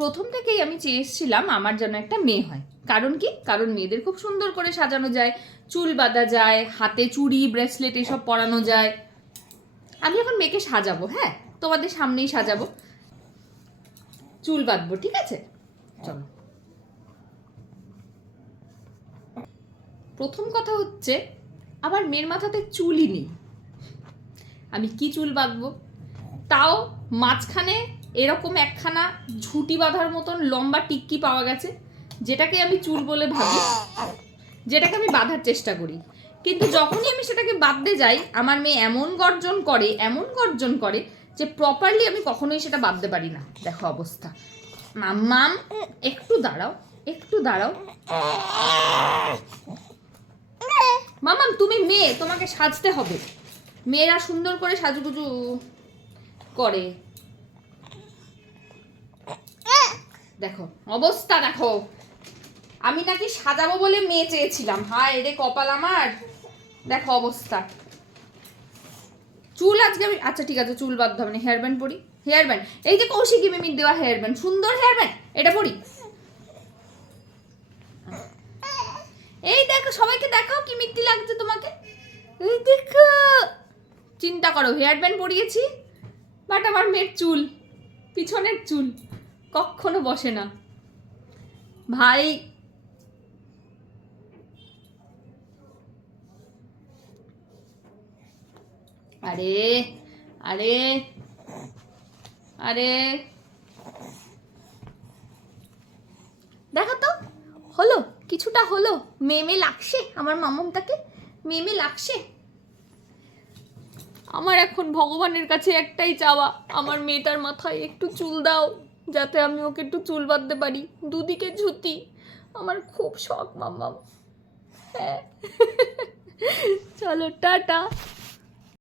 প্রথম থেকেই আমি চেয়ে এসেছিলাম আমার যেন একটা মেয়ে হয়। কারণ কি? কারণ মেয়েদের খুব সুন্দর করে সাজানো যায়, চুল বাঁধা যায়, হাতে চুড়ি ব্রেসলেট এসব পরানো যায়। আমি এখন মেয়েকে সাজাবো হ্যাঁ? তোমাদের সামনেই সাজাবো। চুল বাঁধবো, ঠিক আছে? চলো। প্রথম কথা হচ্ছে, আমার মেয়ের মাথাতে চুলই নেই। আমি কি চুল বাঁধবো? তাও মাঝখানে এরকম একখানা ঝুটি বাঁধার মতন লম্বা টিক্কি পাওয়া গেছে, যেটাকে আমি চুল বলে ভাবি, যেটাকে আমি বাঁধার চেষ্টা করি। কিন্তু যখনই আমি সেটাকে বাঁধতে যাই, আমার মেয়ে এমন গর্জন করে, এমন গর্জন করে যে প্রপারলি আমি কখনোই সেটা বাঁধতে পারি না। দেখো অবস্থা। মাম একটু দাঁড়াও একটু দাঁড়াও। মামাম তুমি মেয়ে, তোমাকে সাজতে হবে। মেয়েরা সুন্দর করে সাজুগুজু করে। দেখো, অবস্থা দেখো। আমি নাকি সাজাবো বলে মেয়ে চেয়েছিলাম। হায় রে কপাল আমার। দেখো অবস্থা। চুল আজকে আমি আচ্ছা ঠিক আছে, চুল বাদ হবে না হেয়ার ব্যান্ড পরি। হেয়ার ব্যান্ড এই যে কৌশিকী মিমির দেওয়া হেয়ার ব্যান্ড সুন্দর হেয়ার ব্যান্ড এটা পরি। এই দেখো, সবাইকে দেখাও কি মিত্তি লাগছে তোমাকে। এই দেখো। চিন্তা করো হেয়ার ব্যান্ড পরিয়েছি বাট আমার মেয়ের চুল, পিছনের চুল। কখনো বসে না। ভাই, আরে আরে আরে। দেখো তো, হলো, কিছুটা হলো। মেমে লাগছে আমার মামমটাকে মেমে লাগছে? আমার এখন ভগবানের কাছে একটাই চাওয়া, আমার মেয়েটার মাথায় একটু চুল দাও। যাতে আমি ওকে একটু চুল বাঁধতে পারি, দুদিকে ঝুতি। আমার খুব শখ, মাম্মাম। হ্যাঁ। চলো, টাটা।